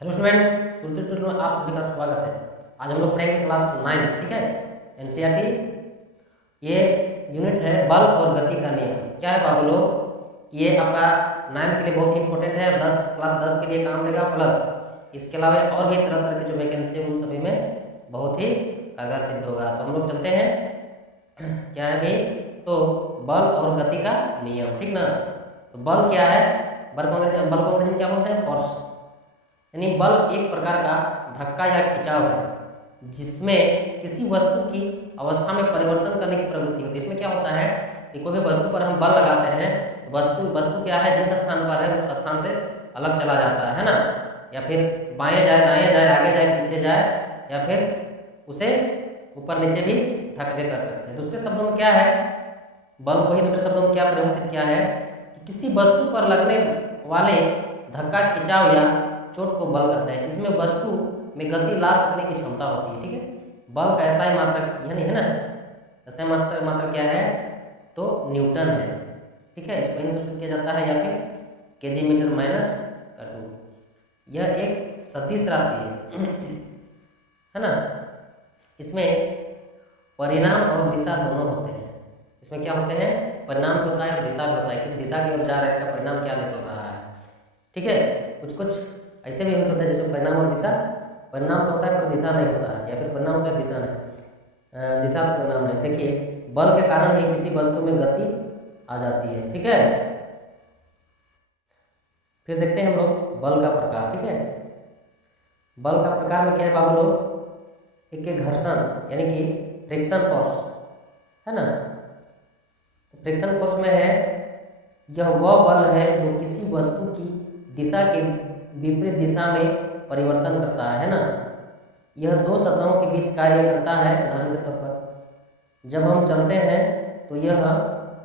Hello students, Surti tutor में आप सभी का स्वागत है। आज हम लोग पढ़ेंगे क्लास 9, ठीक है। एनसीईआरटी ये यूनिट है बल और गति का नियम। क्या है बाबू लोग, ये आपका 9 के लिए बहुत ही इंपॉर्टेंट है और क्लास 10 के लिए काम देगा। प्लस इसके अलावा और भी तरह तरह के जो वैकेंसी है उन सभी में बहुत ही कारगर सिद्ध होगा। तो हम लोग चलते हैं, क्या है भाई, तो बल और गति का नियम, ठीक ना। तो बल क्या है, बल को अंग्रेजी में क्या बोलते हैं, फोर्स। यानी बल एक प्रकार का धक्का या खिंचाव है जिसमें किसी वस्तु की अवस्था में परिवर्तन करने की प्रवृत्ति होती है। इसमें क्या होता है कि कोई भी वस्तु पर हम बल लगाते हैं तो वस्तु वस्तु क्या है, जिस स्थान पर है उस स्थान से अलग चला जाता है ना, या फिर बाएं जाए, दाएं जाए, आगे जाए, पीछे जाए, या फिर उसे ऊपर नीचे भी ढक दे कर सकते हैं। दूसरे शब्दों में क्या है, बल को ही दूसरे शब्दों में क्या परिभाषित किया है कि किसी वस्तु पर लगने वाले धक्का, खिंचाव या चोट को बल कहते हैं। इसमें वस्तु में गति ला सकने की क्षमता होती है, ठीक है। बल का ऐसा ही मात्रक यानी है ना, ऐसा ही मात्रक क्या है, तो न्यूटन है, ठीक है। इसको इनसे सूचित किया जाता है, या फिर केजी मीटर माइनस का 2। यह एक सदिश राशि है ना। इसमें परिणाम और दिशा दोनों होते हैं। इसमें क्या होते हैं, परिणाम भी होता है और दिशा भी होता है। किस दिशा की ओर जा रहा है, इसका परिणाम क्या निकल रहा है, ठीक है। कुछ कुछ ऐसे भी यूनिट होता है जिसमें परिणाम और दिशा, परिणाम तो होता है पर दिशा नहीं होता है, या फिर परिणाम होता है दिशा नहीं, दिशा तो परिणाम नहीं। देखिए, बल के कारण ही किसी वस्तु में गति आ जाती है, ठीक है। फिर देखते हैं हम लोग बल का प्रकार, ठीक है। बल का प्रकार में क्या है बाबू लोग, एक घर्षण यानी कि फ्रिक्शन फोर्स है ना। तो फ्रिक्शन फोर्स में है, यह वह बल है जो किसी वस्तु की दिशा के विपरीत दिशा में परिवर्तन करता है ना। यह दो सतहों के बीच कार्य करता है। उदाहरण के तौर पर जब हम चलते हैं तो यह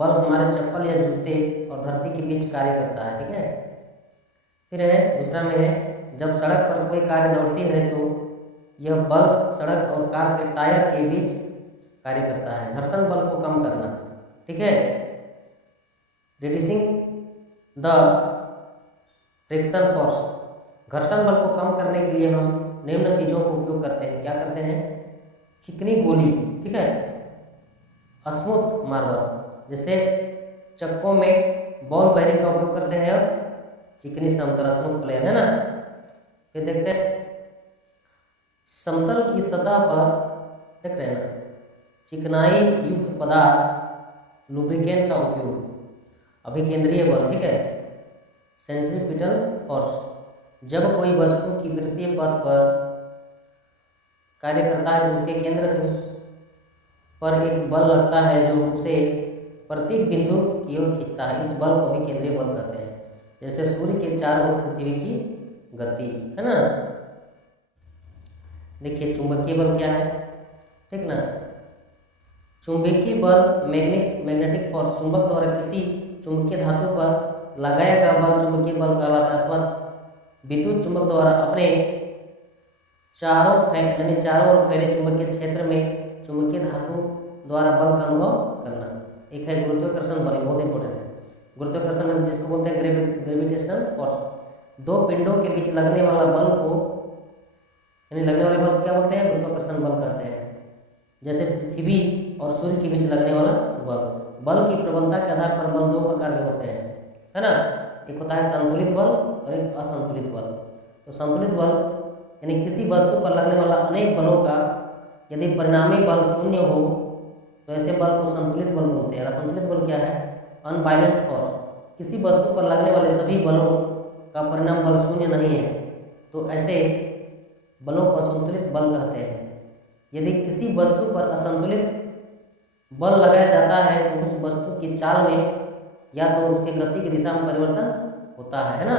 बल हमारे चप्पल या जूते और धरती के बीच कार्य करता है, ठीक है। फिर है दूसरा में है, जब सड़क पर कोई कार दौड़ती है तो यह बल सड़क और कार के टायर के बीच कार्य करता है, घर्षण बल को कम करना, ठीक है। रिड्यूसिंग द फ्रिक्शन फोर्स, घर्षण बल को कम करने के लिए हम निम्न चीज़ों का उपयोग करते हैं। क्या करते हैं, चिकनी गोली, ठीक है, स्मूथ मार्बल, जैसे चक्कों में बॉल बेयरिंग का उपयोग करते हैं, और चिकनी समतल स्मूथ प्लेन है ना। फिर देखते हैं समतल की सतह पर, देख रहे हैं ना, चिकनाई युक्त पदार्थ लुब्रिकेंट का उपयोग, अभिकेंद्रीय बल, ठीक है, सेंट्रीपिटल फोर्स, जब कोई वस्तु की वृत्तीय पथ पर कार्य करता है तो उसके केंद्र से उस पर एक बल लगता है जो उसे प्रत्येक बिंदु की ओर खींचता है। इस बल को भी केंद्रीय बल कहते हैं। जैसे सूर्य के चारों ओर पृथ्वी की गति है ना। देखिए चुंबकीय बल क्या है, ठीक ना। चुंबकीय बल मैग्नेटिक फोर्स, चुंबक द्वारा किसी चुंबकीय धातु पर लगाया गया बल चुंबकीय बल कहलाता है। अथवा विद्युत चुंबक द्वारा अपने चारों ओर फैले चुंबकीय क्षेत्र में चुंबकीय धातु द्वारा बल का अनुभव करना। एक है गुरुत्वाकर्षण बल, बहुत इंपॉर्टेंट है। गुरुत्वाकर्षण जिसको बोलते हैं ग्रेविटेशनल फोर्स, दो पिंडों के बीच लगने वाला बल को, यानी लगने वाले बल को क्या बोलते हैं, गुरुत्वाकर्षण बल कहते हैं। जैसे पृथ्वी और सूर्य के बीच लगने वाला बल। बल की प्रबलता के आधार पर बल दो प्रकार के होते हैं, है ना। एक होता है संतुलित बल और एक असंतुलित बल। तो संतुलित बल यानी किसी वस्तु पर लगने वाला अनेक बलों का यदि परिणामी बल शून्य हो तो ऐसे बल को संतुलित बल बोलते हैं। असंतुलित बल क्या है, अनबैलेंस्ड फोर्स, किसी वस्तु पर लगने वाले सभी बलों का परिणाम बल शून्य नहीं है तो ऐसे बलों को असंतुलित बल कहते हैं। यदि किसी वस्तु पर असंतुलित बल लगाया जाता है तो उस वस्तु की चाल में या तो उसके गति की दिशा में परिवर्तन होता है ना।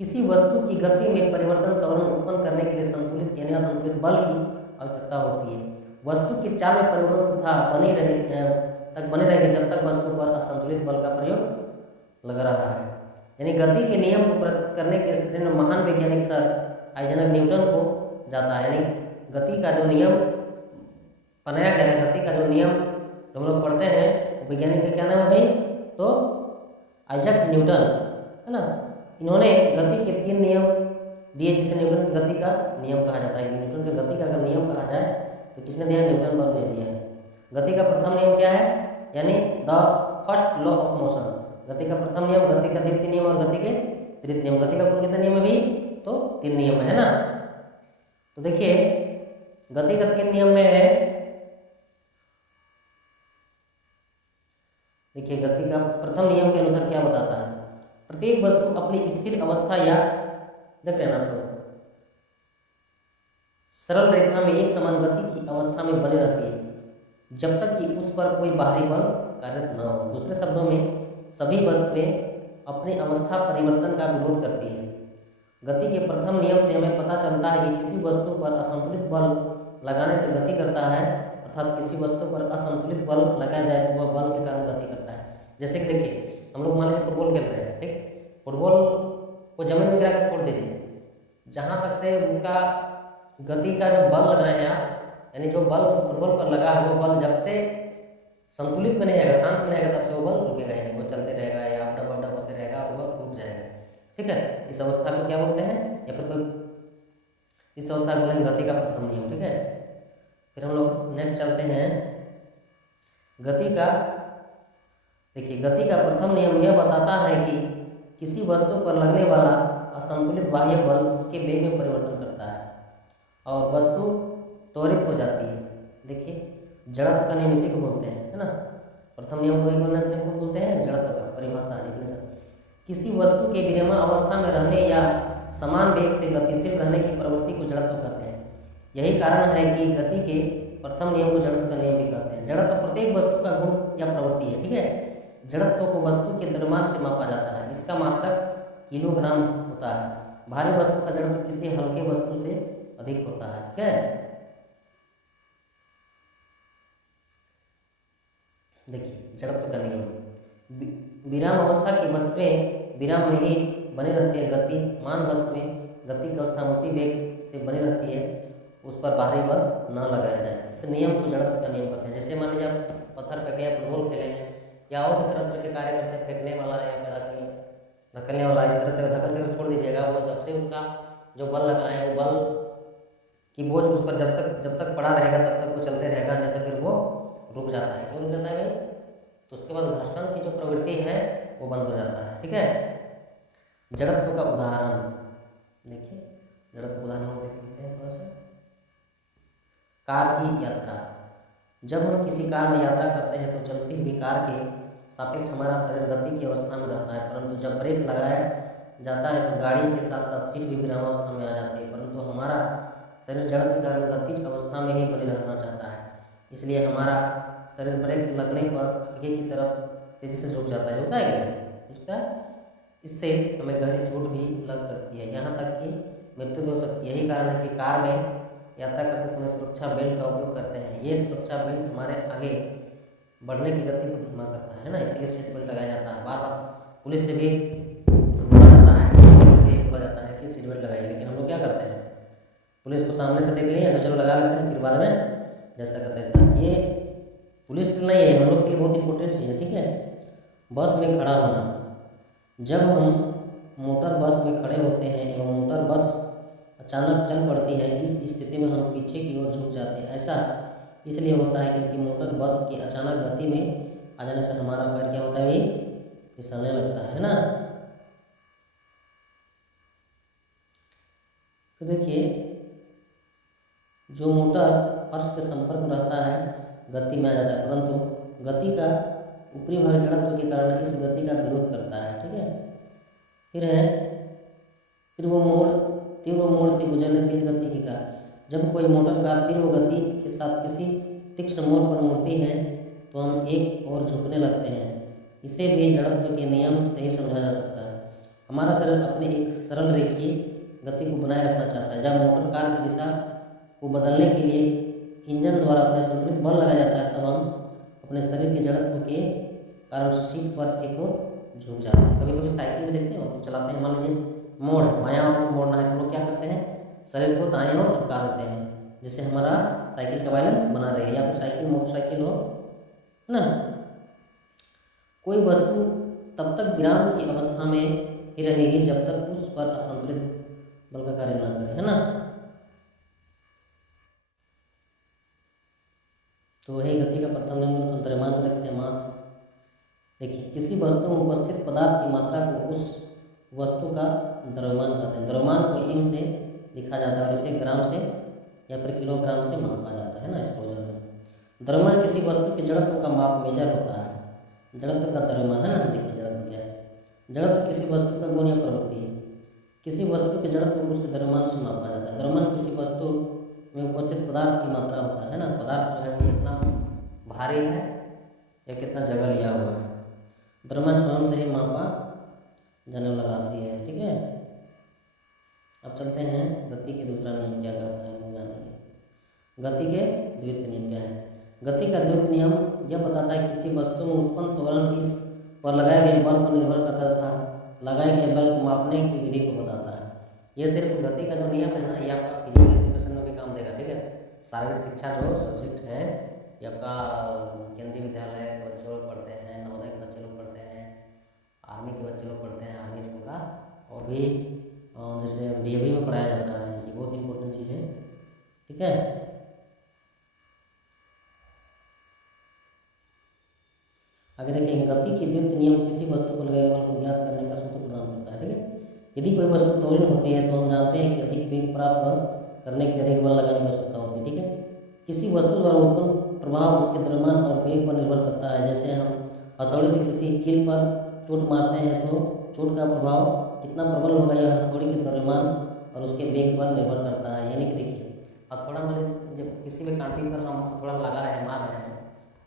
किसी वस्तु की गति में परिवर्तन त्वरण उत्पन्न करने के लिए संतुलित यानी असंतुलित बल की आवश्यकता होती है। वस्तु की चाल में परिवर्तन तथा बनी रहेगी जब तक वस्तु पर असंतुलित बल का प्रयोग लग रहा है। यानी गति के नियम को प्रस्तुत करने के श्रेय में महान वैज्ञानिक सर आइजैक न्यूटन को जाता है। यानी गति का जो नियम बनाया गया है, गति का जो नियम जो हम लोग पढ़ते हैं, वैज्ञानिक का क्या नाम है भाई, तो आइजैक न्यूटन है ना। इन्होंने गति के 3 नियम दिए जिसे न्यूटन की गति का नियम कहा जाता है। न्यूटन की गति का अगर नियम कहा जाए तो किसने दिया? न्यूटन बल्ब ने दिया है। गति का प्रथम नियम क्या है? यानी the first law of motion. गति का प्रथम नियम, गति का द्वितीय नियम और गति के तृतीय नियम। गति का कुल कितने नियम है भी? तो 3 नियम है ना। तो देखिए गति का 3 नियम में है, देखिए गति का प्रथम नियम के अनुसार क्या बताता है? प्रत्येक वस्तु अपनी स्थिर अवस्था या देख रहे हैं ना आप लोग, सरल रेखा में एक समान गति की अवस्था में बनी रहती है जब तक कि उस पर कोई बाहरी बल कार्यरत न हो। दूसरे शब्दों में सभी वस्तुएं अपनी अवस्था परिवर्तन का विरोध करती है। गति के प्रथम नियम से हमें पता चलता है कि किसी वस्तु पर असंतुलित बल लगाने से गति करता है, अर्थात किसी वस्तु पर असंतुलित बल लगाया जाए तो वह बल के कारण गति करता है। जैसे कि देखिए हम लोग मान लीजिए फुटबॉल खेल रहे हैं, ठीक, फुटबॉल को जमीन में गिरा के छोड़ दीजिए, जहाँ तक से उसका गति का जो बल लगाए हैं आप, यानी जो बल उस फुटबॉल पर लगा है वो बल जब से संतुलित में नहीं आएगा, शांत में नहीं आएगा, तब से वो बल रुकेगा ही नहीं, वो चलते रहेगा या डब डब होते रहेगा और वो रुक जाएगा। ठीक है, इस अवस्था को क्या बोलते हैं? या फिर कोई इस अवस्था को बोलेंगे गति का प्रथम नियम। ठीक है, फिर हम लोग नेक्स्ट चलते हैं गति का। देखिए गति का प्रथम नियम यह बताता है कि किसी वस्तु पर लगने वाला असंतुलित बाह्य बल उसके वेग में परिवर्तन करता है और वस्तु त्वरित हो जाती है। देखिए जड़त्व का नियम इसी को बोलते हैं, है ना। प्रथम नियम को नियम को बोलते हैं जड़त्व का परिभाषा निम्न। किसी वस्तु के विराम अवस्था में रहने या समान वेग से गतिशील रहने की प्रवृत्ति को जड़त्व कहते हैं। यही कारण है कि गति के प्रथम नियम को जड़त्व का नियम भी कहते हैं। जड़त्व प्रत्येक वस्तु का गुण या प्रवृत्ति है। ठीक है, जड़त्व को वस्तु के द्रव्यमान से मापा जाता है, इसका मात्रक किलोग्राम होता है। भारी वस्तु का जड़त्व किसी हल्के वस्तु से अधिक होता है। ठीक है, देखिए जड़त्व का नियम, विराम अवस्था की वस्तुएं विराम में ही बनी रहती है, गतिमान वस्तुएं गति की अवस्था में उसी वेग से बनी रहती है, उस पर बाहरी बल न लगाया जाए। इस नियम को जड़त्व का नियम कहते हैं। जैसे मान लीजिए आप पत्थर फेंके या फुटबॉल खेले हैं या और भी तरह तरह के कार्य करते हैं, फेंकने वाला या फिर धकेलने वाला, इस तरह से धकेल कर छोड़ दीजिएगा, वो जब से उसका जो बल लगा है वो बल की बोझ उस पर जब तक पड़ा रहेगा तब तक वो चलते रहेगा, नहीं तो फिर वो रुक जाता है। क्यों रुक जाता है भाई? तो उसके बाद घर्षण की जो प्रवृत्ति है वो बंद हो जाता है। ठीक है, जड़त्व का उदाहरण देखिए, जड़त्व उदाहरण हम देख लेते हैं थोड़ा सा। कार की यात्रा, जब हम किसी कार में यात्रा करते हैं तो चलती हुई कार के सापेक्ष हमारा शरीर गति की अवस्था में रहता है, परंतु जब ब्रेक लगाया जाता है तो गाड़ी के साथ साथ सीट भी विरामावस्था में आ जाती है, परंतु हमारा शरीर जड़त्व के कारण गतिज अवस्था में ही बने रहना चाहता है, इसलिए हमारा शरीर ब्रेक लगने पर आगे की तरफ तेजी से झुक जाता है। होता है क्या? झुकता है। इससे हमें गहरी चोट भी लग सकती है, यहाँ तक कि मृत्यु भी हो सकती है। यही कारण है कि कार में यात्रा करते समय सुरक्षा बेल्ट का उपयोग करते हैं। ये सुरक्षा बेल्ट हमारे आगे बढ़ने की गति को धीमा करता है ना, इसीलिए सीट बेल्ट लगाया जाता है। बार बार पुलिस से भी बोला जाता है कि सीट बेल्ट लगाइए, लेकिन हम लोग क्या करते हैं, पुलिस को सामने से देख लिया तो चलो लगा लेते हैं, फिर बाद में जैसा करते हैं। ये पुलिस के लिए नहीं है, हम लोग के लिए बहुत इंपॉर्टेंट चीज़ है। ठीक है, बस में खड़ा होना, जब हम मोटर बस में खड़े होते हैं एवं मोटर बस अचानक चल पड़ती है, इस स्थिति में हम पीछे की ओर झुक जाते हैं। ऐसा इसलिए होता है क्योंकि मोटर बस की अचानक गति में आ जाने से हमारा पैर क्या होता है भाई? फिसलने लगता है ना। तो देखिए जो मोटर फर्श के संपर्क में रहता है गति में आ जाता है, परंतु गति का ऊपरी भाग जड़त्व के कारण इस गति का विरोध करता है। ठीक है, फिर है तीव्र मोड़ से गुजरने तेज गति की कार, जब कोई मोटर कार तीव्र गति के साथ किसी तीक्ष्ण मोड़ पर मुड़ती है तो हम एक ओर झुकने लगते हैं। इसे भी जड़त्व के नियम से ही समझा जा सकता है। हमारा शरीर अपने एक सरल रेखीय गति को बनाए रखना चाहता है। जब मोटर कार की दिशा को बदलने के लिए इंजन द्वारा अपने संतुलित बल लगाया जाता है तब हम अपने शरीर के जड़त्व के कारण सीट पर एक ओर झुक जाते हैं। कभी कभी साइकिल में देखते हैं, चलाते हैं, मान लीजिए मोड़ बायां ओर को मोड़ना है तो लोग क्या करते हैं, शरीर को दाएं ओर झुका देते हैं, जिससे हमारा साइकिल का बैलेंस बना रहे, या फिर साइकिल मोटरसाइकिल हो, है ना। कोई वस्तु तब तक विराम की अवस्था में ही रहेगी जब तक उस पर असंतुलित बल का कार्य ना करे, है ना। तो वही गति का प्रथम नियम, द्रव्यमान को देखते हैं, मास। देखिए, किसी वस्तु में उपस्थित पदार्थ की मात्रा को उस वस्तु का द्रव्यमान कहते हैं। द्रव्यमान को एम से लिखा जाता है और इसे ग्राम से या फिर किलोग्राम से मापा जाता है ना, इसका वजन में। द्रव्यमान किसी वस्तु के जड़त्व का माप मेजर होता है। जड़त्व का द्रव्यमान, है ना। देखिए जड़त्व क्या है। जड़त्व किसी वस्तु का गुण या प्रवृत्ति है। किसी वस्तु के जड़त्व को उसके द्रव्यमान से मापा जाता है। द्रव्यमान किसी वस्तु में उपस्थित पदार्थ की मात्रा होता है ना। पदार्थ जो है वो कितना भारी है या कितना जगह लिया हुआ है। द्रव्यमान स्वयं से ही मापा जाने वाला राशि है, ठीक है। अब चलते हैं गति के दूसरा नियम क्या कहता है, जानेंगे। गति के द्वितीय नियम क्या है। गति का द्वितीय नियम यह बताता है कि किसी वस्तु में उत्पन्न त्वरण इस पर लगाए गए बल पर निर्भर करता था लगाए गए बल को मापने की विधि को बताता है। यह सिर्फ गति का जो नियम है ना, ये आपका फिजिकल एजुकेशन में भी काम देगा, ठीक है। शारीरिक शिक्षा जो सब्जेक्ट है ये आपका केंद्रीय विद्यालय के बच्चे लोग पढ़ते हैं, नवोदय के बच्चे लोग पढ़ते हैं, आर्मी के बच्चे लोग पढ़ते हैं, आर्मी स्कूल का, और भी जैसे डीएवी में पढ़ाया जाता है। ये बहुत इंपॉर्टेंट चीज़ है, ठीक है। आगे देखिए, गति के द्वितीय नियम किसी वस्तु पर लगाए बल को ज्ञात करने का सूत्र प्रदान करता है, ठीक है। यदि कोई वस्तु त्वरण होती है तो हम जानते हैं कि अधिक वेग प्राप्त करने के लिए अधिक बल लगाने की आवश्यकता होती है, ठीक है। किसी वस्तु द्वारा उत्पन्न प्रभाव उसके द्रव्यमान और वेग पर निर्भर करता है। जैसे हम हथौड़ी से किसी कील पर चोट मारते हैं तो चोट का प्रभाव कितना प्रबल होगा, यह हथौड़ी के द्रव्यमान और उसके वेग पर निर्भर करता है। यानी कि देखिए, हथौड़ा मान जब किसी भी कांटी पर हम हथौड़ा लगा रहे हैं, मार रहे हैं,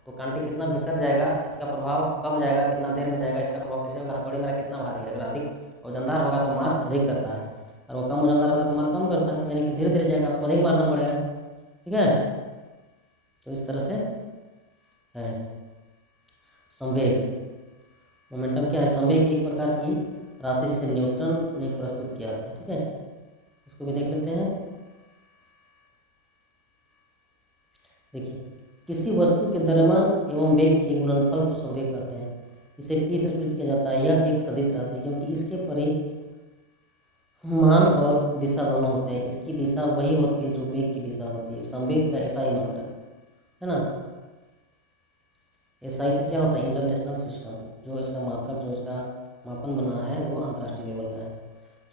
तो कांटी कितना भीतर जाएगा, इसका प्रभाव कब जाएगा, कितना देर में जाएगा, इसका प्रभाव कैसे होगा। हथौड़ी मेरा कितना भारी है, अगर अधिक वजनदार होगा तो मार अधिक करता है, और वो कम वजनदार होगा तो मार कम करता है। यानी कि धीरे धीरे जाएगा, आपको अधिक मारना पड़ेगा, ठीक है। तो इस तरह से है। संवेग, मोमेंटम क्या है। संवेग एक प्रकार की राशि से न्यूटन ने प्रस्तुत किया था, ठीक है। इसको भी देख लेते हैं। देखिए, किसी वस्तु के द्रव्यमान एवं वेग के गुणनफल को संवेग कहते हैं। इसे पी से सूचित किया जाता है। यह एक सदिश राशि है क्योंकि इसके परिमाण और दिशा दोनों होते हैं। इसकी दिशा वही होती है जो वेग की दिशा होती है। संवेग का ऐसा ही मात्रक है ना। एसआई से क्या होता है, इंटरनेशनल सिस्टम। जो इसका मात्रक, जो इसका मापन बना है वो अंतर्राष्ट्रीय लेवल का है।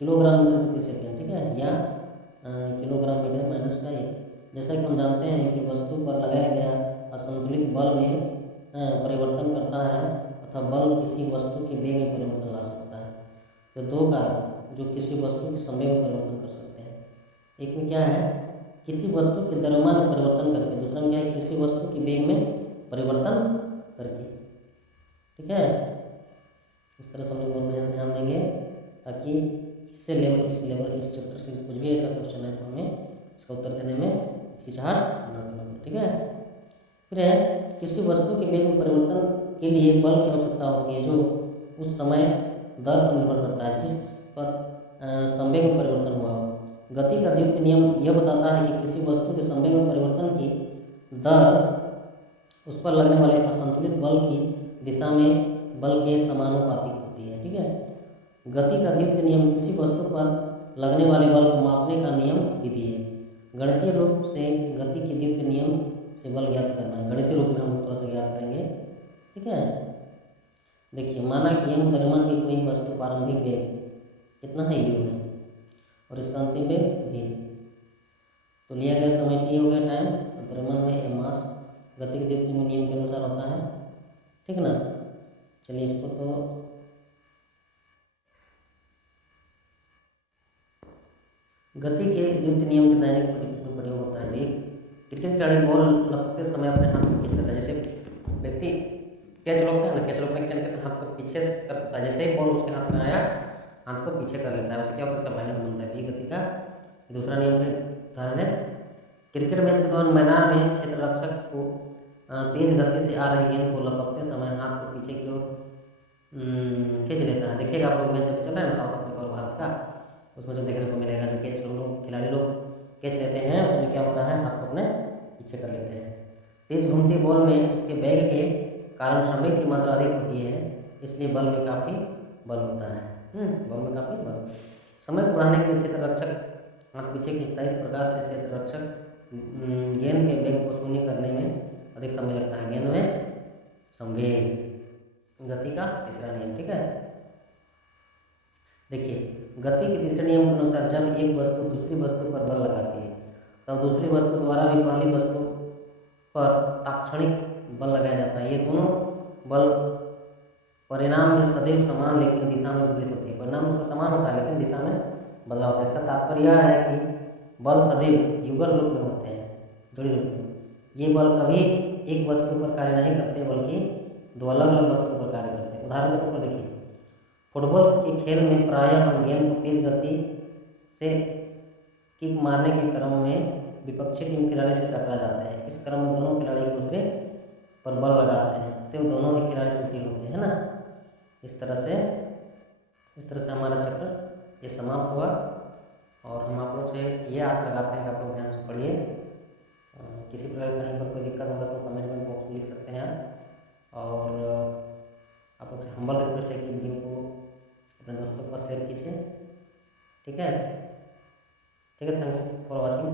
किलोग्राम मीटर प्रति सेकेंड, ठीक है, या किलोग्राम मीटर माइनस का एक। जैसा कि हम जानते हैं कि वस्तु पर लगाया गया असंतुलित बल में परिवर्तन करता है तथा बल किसी वस्तु के वेग में परिवर्तन ला सकता है। तो दो कारक जो किसी वस्तु के संवेग में परिवर्तन कर सकते हैं। एक में क्या है, किसी वस्तु के द्रव्यमान में परिवर्तन करके। दूसरा में क्या है, किसी वस्तु के वेग में परिवर्तन करके, ठीक है। इस तरह से हम लोग बहुत बढ़िया ध्यान देंगे ताकि इस लेवल इस चैप्टर से कुछ भी ऐसा क्वेश्चन है तो हमें इसका उत्तर देने में हिचकिचाहट ना करना पड़े, ठीक है। फिर है, किसी वस्तु के वेग में परिवर्तन के लिए बल की आवश्यकता होती है जो उस समय दर पर निर्भर करता है जिस पर संवेग में परिवर्तन हुआ हो। गति का द्वितीय नियम यह बताता है कि किसी वस्तु के संवेग में परिवर्तन की दर उस पर लगने वाले असंतुलित बल की दिशा में बल के समानुपातिक होती है, ठीक है। गति का द्वितीय नियम किसी वस्तु पर लगने वाले बल को मापने का नियम विधि है। गणितीय रूप से गति के द्वितीय नियम से बल ज्ञात करना है। गणितीय रूप में हम थोड़ा सा ज्ञात करेंगे, ठीक है। देखिए, माना कि m द्रव्यमान की कोई वस्तु प्रारंभिक वेग कितना है, u है, और इसका अंतिम वेग v। तो लिया गया समय t हो गया टाइम, द्रव्यमान में m मास। गति के द्वितीय नियम के अनुसार होता है, ठीक ना। चलिए इसको तो गति के द्वितीय नियम के दैनिक प्रयोग होता है। एक क्रिकेट खिलाड़ी बॉल लपकते समय अपने हाथ को खींच लेता है। जैसे व्यक्ति कैच रोकता है ना, कैच रोकने के हाथ को पीछे कर देता है। जैसे ही बॉल उसके हाथ में आया, हाथ को पीछे कर लेता है। उससे क्या होगा, उसका माइनस बनता है। ये गति का दूसरा नियम का उदाहरण है। क्रिकेट मैच के दौरान मैदान में क्षेत्र रक्षक को तेज गति से आ रही गेंद को लपकते समय हाथ को पीछे की ओर खींच लेता है। देखिएगा आप लोग मैच चल रहा है ना साउथ अफ्रीका और भारत का, उसमें जो देखने को मिलेगा, जो कैच लोग खिलाड़ी लोग कैच लेते हैं उसमें क्या होता है, हाथ को अपने पीछे कर लेते हैं। तेज घूमती बॉल में उसके वेग के कारण संवेग की मात्रा अधिक होती है, इसलिए बल में काफ़ी बल होता है। बल में काफ़ी बल। समय को बढ़ाने के लिए क्षेत्र रक्षक हाथ पीछे खींचता है। इस प्रकार से क्षेत्र रक्षक गेंद के वेग को शून्य करने में अधिक समय लगता है। गेंद में संवेग गति का तीसरा नियम। ठीक है, देखिए गति के तीसरे नियम के अनुसार जब एक वस्तु दूसरी वस्तु पर बल लगाती है तब दूसरी वस्तु द्वारा भी पहली वस्तु पर तात्क्षणिक बल लगाया जाता है। ये दोनों बल परिणाम में सदैव समान लेकिन दिशा में विपरीत होती है। परिणाम उसका समान होता है लेकिन दिशा में बदलाव होता है। इसका तात्पर्य यह है कि बल सदैव युगल रूप में होते हैं, जोड़ी रूप में। ये बल कभी एक वस्तु पर कार्य नहीं करते बल्कि दो अलग अलग वस्तु पर कार्य करते हैं। उदाहरण के तौर पर देखिए, फुटबॉल के खेल में प्रायः हम गेंद को तेज गति से किक मारने के क्रम में विपक्षी टीम खिलाड़ी से टकरा जाते हैं। इस क्रम में दोनों खिलाड़ी एक दूसरे पर बल लगाते हैं तो दोनों ही खिलाड़ी चोटिल होते हैं ना। इस तरह से हमारा चैप्टर ये समाप्त हुआ और हम आप लोग से ये आशा लगाते हैं कि आप लोग ध्यान से पढ़िए। किसी प्रकार कहीं पर कोई दिक्कत होगा तो कमेंट बॉक्स में लिख सकते हैं और आप लोग से हम्बल रिक्वेस्ट है कि वीडियो को अपने दोस्तों के पास शेयर कीजिए। ठीक है, थैंक्स फॉर वॉचिंग।